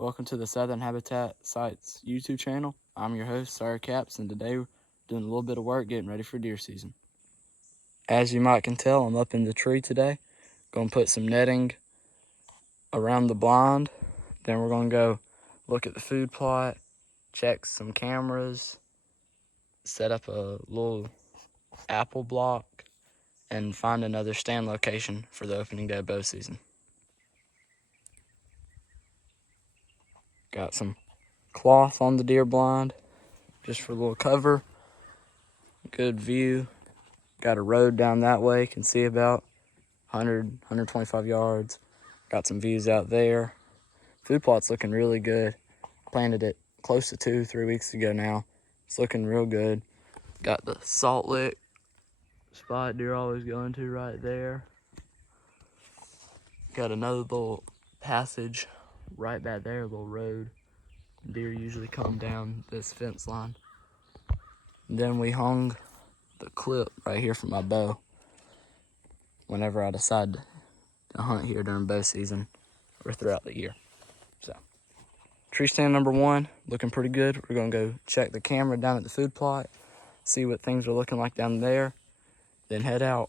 Welcome to the Southern Habitat Sites YouTube channel. I'm your host, Sawyer Caps, and today we're doing a little bit of work getting ready for deer season. As you might can tell, I'm up in the tree today. Going to put some netting around the blind. Then we're going to go look at the food plot, check some cameras, set up a little apple block, and find another stand location for the opening day of bow season. Got some cloth on the deer blind just for a little cover. Good view. Got a road down that way, can see about 100, 125 yards. Got some views out there. Food plot's looking really good. Planted it close to 2-3 weeks ago now. It's looking real good. Got the salt lick spot deer always go into right there. Got another little passage right back there, a little road. Deer usually come down this fence line. And then we hung the clip right here for my bow whenever I decide to hunt here during bow season or throughout the year. So, tree stand number 1, looking pretty good. We're gonna go check the camera down at the food plot, see what things are looking like down there, then head out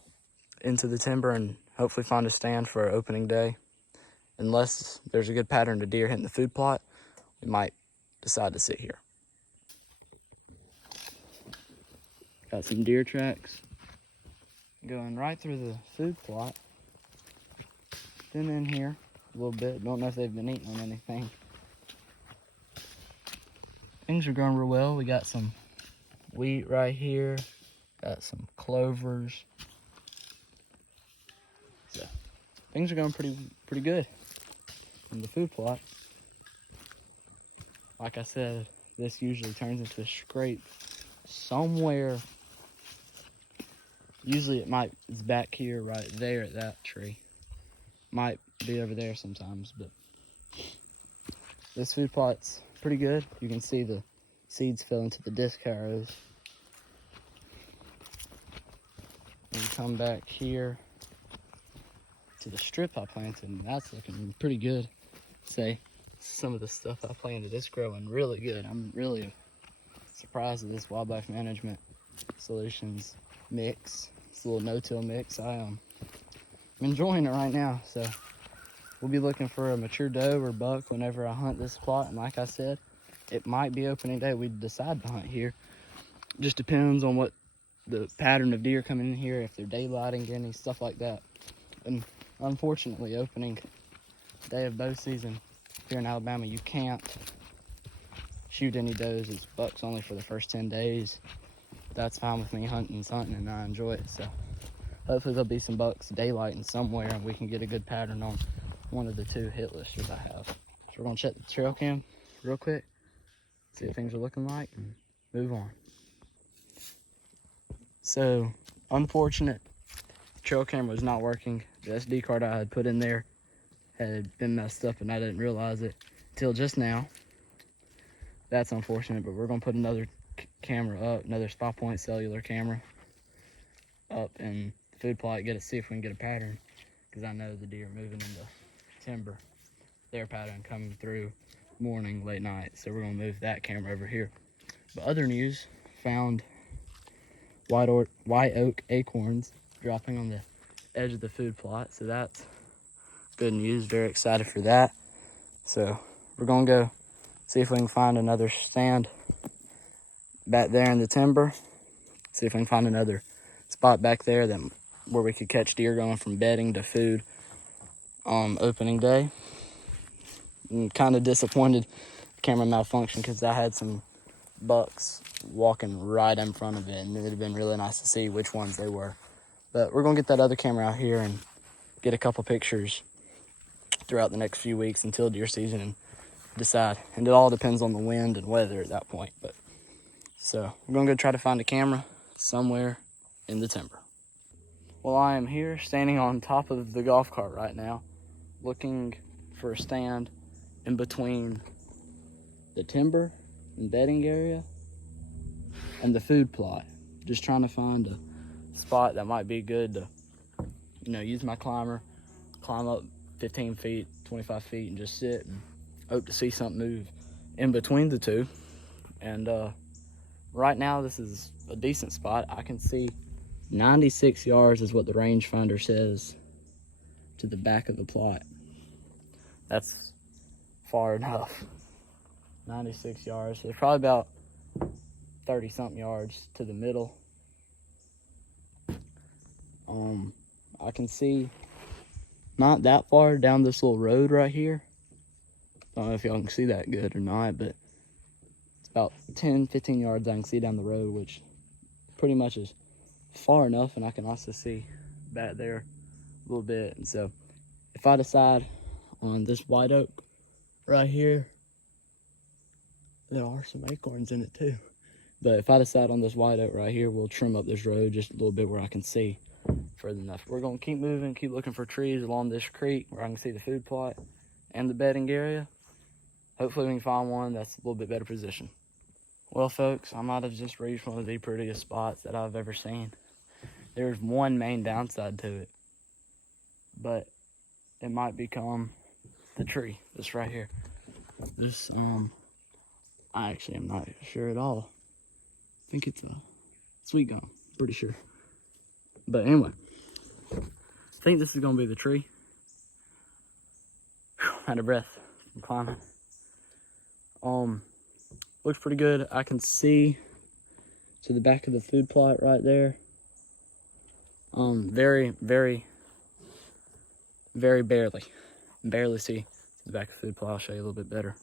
into the timber and hopefully find a stand for our opening day. Unless there's a good pattern of deer hitting the food plot, we might decide to sit here. Got some deer tracks going right through the food plot. Then in here a little bit. Don't know if they've been eating on anything. Things are going real well. We got some wheat right here. Got some clovers. So things are going pretty good in the food plot. Like I said, this usually turns into a scrape somewhere. Usually it's back here right there at that tree. Might be over there sometimes, but this food plot's pretty good. You can see the seeds fell into the disc harrows. And come back here to the strip I planted, and that's looking pretty good. Say, some of the stuff I planted is growing really good. I'm really surprised at this Wildlife Management Solutions mix. It's a little no-till mix. I'm enjoying it right now. So we'll be looking for a mature doe or buck whenever I hunt this plot. And like I said, it might be opening day. We decide to hunt here. Just depends on what the pattern of deer coming in here, if they're daylighting any stuff like that. And unfortunately, opening day of bow season here in Alabama, you can't shoot any does. It's bucks only for the first 10 days. That's fine with me. Hunting's hunting and I enjoy it. So hopefully there'll be some bucks daylighting somewhere and we can get a good pattern on one of the 2 hit listers I have. So we're gonna check the trail cam real quick, see what things are looking like, and move on. So, unfortunate, trail camera was not working. The SD card I had put in there had been messed up and I didn't realize it till just now. That's unfortunate, but we're gonna put another camera up, another Spy Point cellular camera up in the food plot, see if we can get a pattern, because I know the deer moving in the timber, their pattern coming through morning, late night. So we're gonna move that camera over here. But other news, found white oak acorns dropping on the edge of the food plot. So that's good news, very excited for that. So we're gonna go see if we can find another stand back there in the timber. See if we can find another spot back there where we could catch deer going from bedding to food on opening day. I'm kind of disappointed the camera malfunctioned because I had some bucks walking right in front of it, and it would have been really nice to see which ones they were. But we're gonna get that other camera out here and get a couple pictures throughout the next few weeks until deer season and decide. And it all depends on the wind and weather at that point. But so we're gonna go try to find a camera somewhere in the timber. Well, I am here standing on top of the golf cart right now, looking for a stand in between the timber and bedding area and the food plot. Just trying to find a spot that might be good to, use my climber, climb up 15 feet, 25 feet, and just sit and hope to see something move in between the two. And right now, this is a decent spot. I can see 96 yards is what the rangefinder says to the back of the plot. That's far enough. 96 yards. There's probably about 30 something yards to the middle. I can see not that far down this little road right here. I don't know if y'all can see that good or not, but it's about 10-15 yards I can see down the road, which pretty much is far enough. And I can also see back there a little bit. And so if I decide on this white oak right here, there are some acorns in it too. But if I decide on this white oak right here, we'll trim up this road just a little bit where I can see further enough. We're gonna keep moving, keep looking for trees along this creek where I can see the food plot and the bedding area. Hopefully we can find one that's a little bit better position. Well, folks, I might have just reached one of the prettiest spots that I've ever seen. There's one main downside to it, but it might become the tree that's right here. This, I actually am not sure at all. I think it's a sweet gum, pretty sure. But anyway, I think this is gonna be the tree. Out of breath from climbing. Looks pretty good. I can see to the back of the food plot right there. Very barely see to the back of the food plot. I'll show you a little bit better.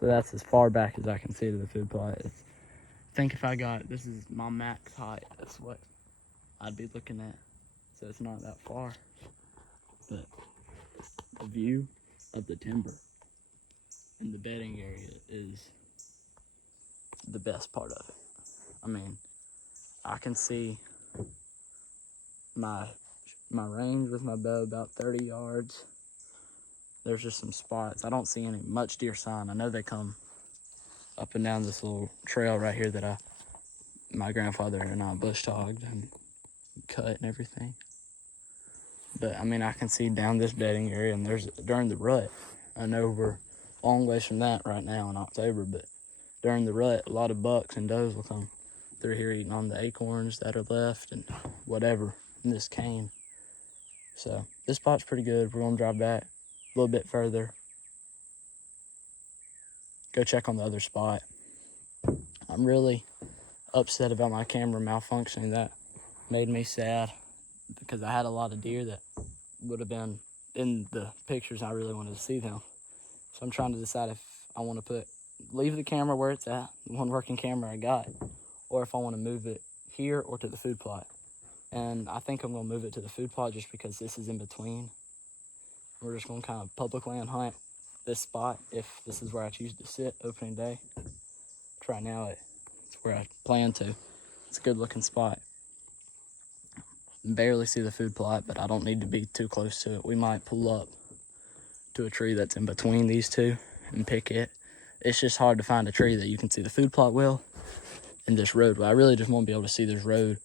So that's as far back as I can see to the food plot. I think if I got, this is my max height, that's what I'd be looking at. So it's not that far, but the view of the timber and the bedding area is the best part of it. I mean, I can see my range with my bow about 30 yards. There's just some spots. I don't see any much deer sign. I know they come up and down this little trail right here that my grandfather and I bush hogged and cut and everything. But I mean, I can see down this bedding area, and there's during the rut. I know we're a long ways from that right now in October, but during the rut, a lot of bucks and does will come through here eating on the acorns that are left and whatever in this cane. So this spot's pretty good. We're gonna drive back a little bit further, go check on the other spot. I'm really upset about my camera malfunctioning. That made me sad because I had a lot of deer that would have been in the pictures. I really wanted to see them. So I'm trying to decide if I want to leave the camera where it's at, the one working camera I got, or if I want to move it here or to the food plot. And I think I'm going to move it to the food plot just because this is in between. We're just going to kind of public land hunt this spot if this is where I choose to sit opening day. Right now it's where I plan to. It's a good looking spot. Barely see the food plot, but I don't need to be too close to it. We might pull up to a tree that's in between these two and pick it. It's just hard to find a tree that you can see the food plot well and this road. I really just want to be able to see this road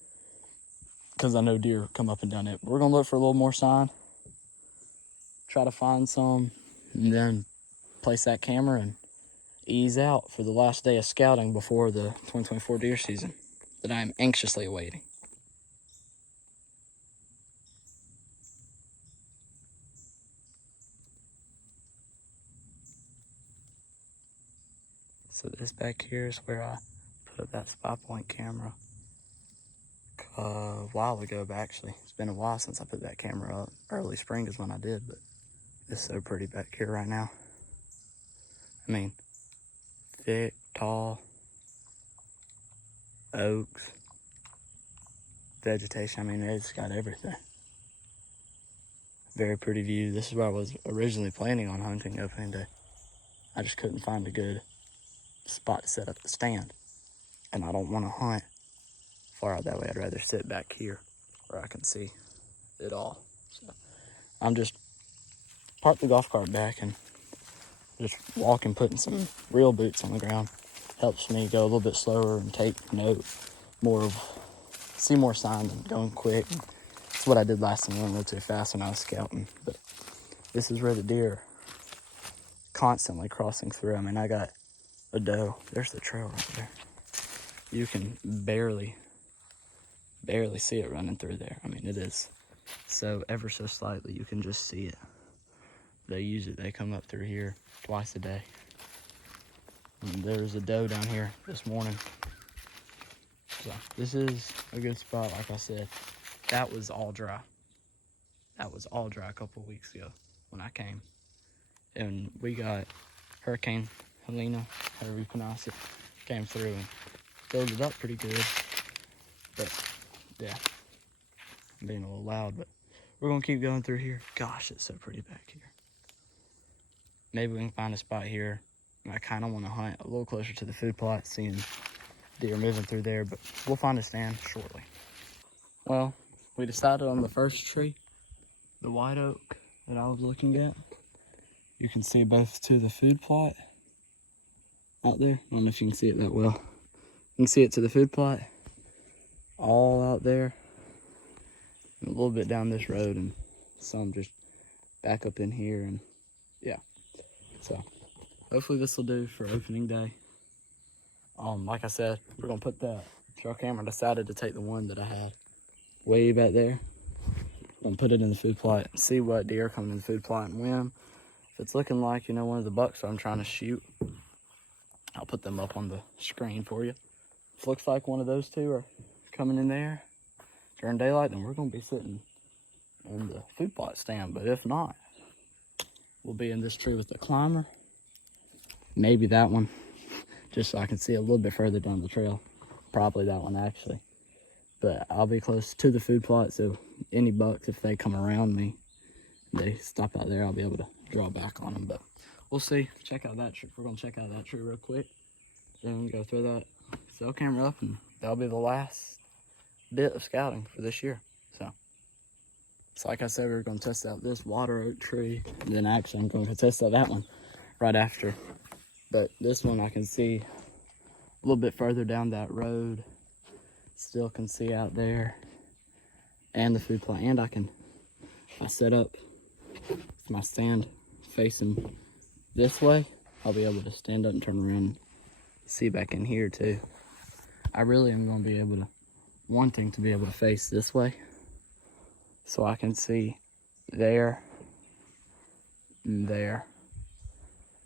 because I know deer come up and down it. We're gonna look for a little more sign, try to find some, and then place that camera and ease out for the last day of scouting before the 2024 deer season that I am anxiously awaiting. So this back here is where I put up that spy point camera a while ago, but actually it's been a while since I put that camera up. Early spring is when I did, but it's so pretty back here right now. I mean, thick, tall oaks, vegetation. I mean, it's got everything. Very pretty view. This is where I was originally planning on hunting opening day. I just couldn't find a good spot to set up the stand, and I don't want to hunt far out that way. I'd rather sit back here where I can see it all. So I'm just park the golf cart back and just walking, putting some real boots on the ground helps me go a little bit slower and take note see more sign than going quick. That's what I did last time. I went a little too fast when I was scouting, but this is where the deer constantly crossing through. I mean, I got a doe. There's the trail right there. You can barely see it running through there. I mean, it is so ever so slightly, you can just see it. They come up through here twice a day. And there's a doe down here this morning. So this is a good spot. Like I said, that was all dry. That was all dry a couple weeks ago when I came. And we got Hurricane Helena, however you pronounce it, came through and filled it up pretty good. But yeah, I'm being a little loud, but we're gonna keep going through here. Gosh, it's so pretty back here. Maybe we can find a spot here. I kind of want to hunt a little closer to the food plot, seeing deer moving through there, but we'll find a stand shortly. Well, we decided on the first tree, the white oak that I was looking at. You can see both to the food plot out there. I don't know if you can see it that well. You can see it to the food plot, all out there, and a little bit down this road, and some just back up in here, and yeah. So hopefully this will do for opening day. Like I said, we're gonna put that trail camera. Decided to take the one that I had way back there. I'm gonna put it in the food plot and see what deer come in the food plot and when. If it's looking like, you know, one of the bucks that I'm trying to shoot, I'll put them up on the screen for you. If it looks like one of those two are coming in there during daylight, then we're gonna be sitting in the food plot stand. But if not, we'll be in this tree with the climber. Maybe that one, just so I can see a little bit further down the trail. Probably that one, actually. But I'll be close to the food plot, so any bucks, if they come around me, they stop out there, I'll be able to draw back on them. But we'll see. Check out that tree. We're going to check out that tree real quick. Then go throw that cell camera up, and that'll be the last bit of scouting for this year. So like I said, we were going to test out this water oak tree, and then actually I'm going to test out that one right after. But this one I can see a little bit further down that road. Still can see out there, and the food plot. And if I set up my stand facing this way, I'll be able to stand up and turn around and see back in here too. I really am going to be wanting to be able to face this way, so I can see there and there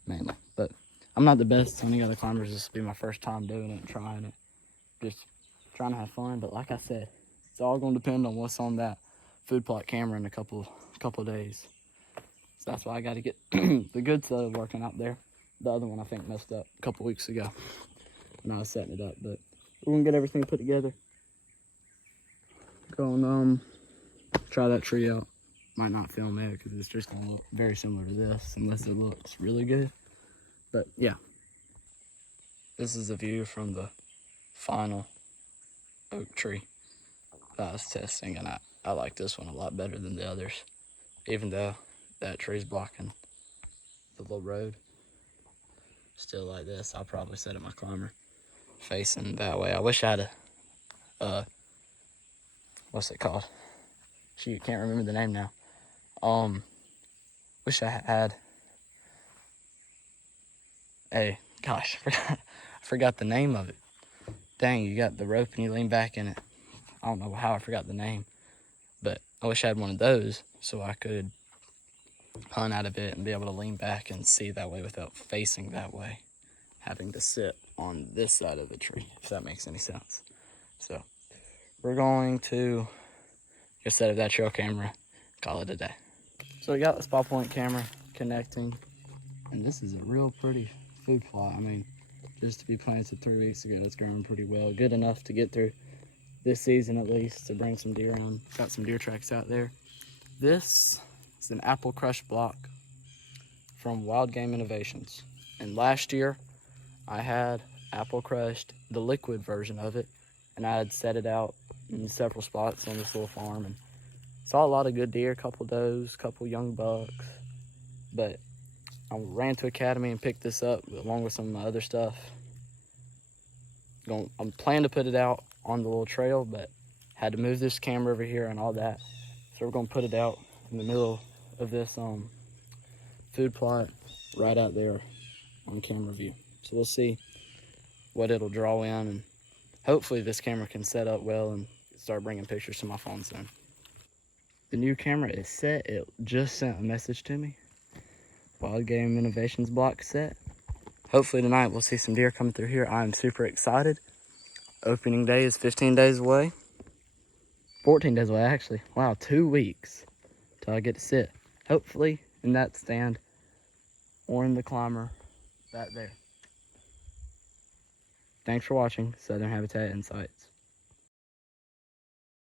mainly. But I'm not the best on any other climbers. This will be my first time doing it and trying it. Just trying to have fun. But like I said, it's all going to depend on what's on that food plot camera in a couple of days. So that's why I got to get the good stuff working out there. The other one I think messed up a couple weeks ago when I was setting it up. But we're going to get everything put together. Go and try that tree out. Might not film it because it's just going to look very similar to this unless it looks really good. But yeah, this is the view from the final oak tree that I was testing, and I like this one a lot better than the others, even though that tree's blocking the little road. Still like this, I'll probably set up my climber facing that way. I wish I had a what's it called? Shoot, can't remember the name now. Wish I had gosh, I forgot the name of it. Dang, you got the rope and you lean back in it. I don't know how I forgot the name, but I wish I had one of those so I could hunt out of it and be able to lean back and see that way without facing that way, having to sit on this side of the tree, if that makes any sense. So we're going to go set up that trail camera, call it a day. So we got the spot point camera connecting, and this is a real pretty food plot. I mean, just to be planted 3 weeks ago, it's growing pretty well. Good enough to get through this season at least, to bring some deer on. Got some deer tracks out there. This is an apple crush block from Wild Game Innovations. And last year, I had apple crushed, the liquid version of it, and I had set it out in several spots on this little farm, and saw a lot of good deer, couple does, couple young bucks. But I ran to Academy and picked this up along with some of my other stuff. I'm planning to put it out on the little trail, but had to move this camera foot and all that. So we're gonna put it out in the middle of this food plot right out there on camera view. So we'll see what it'll draw in, and hopefully this camera can set up well and start bringing pictures to my phone soon. The new camera is set. It just sent a message to me. Wild Game Innovations block set. Hopefully tonight we'll see some deer coming through here. I'm super excited. Opening day is 15 days away. 14 days away, actually. Wow, 2 weeks till I get to sit. Hopefully in that stand or in the climber back there. Thanks for watching Southern Habitat Insights.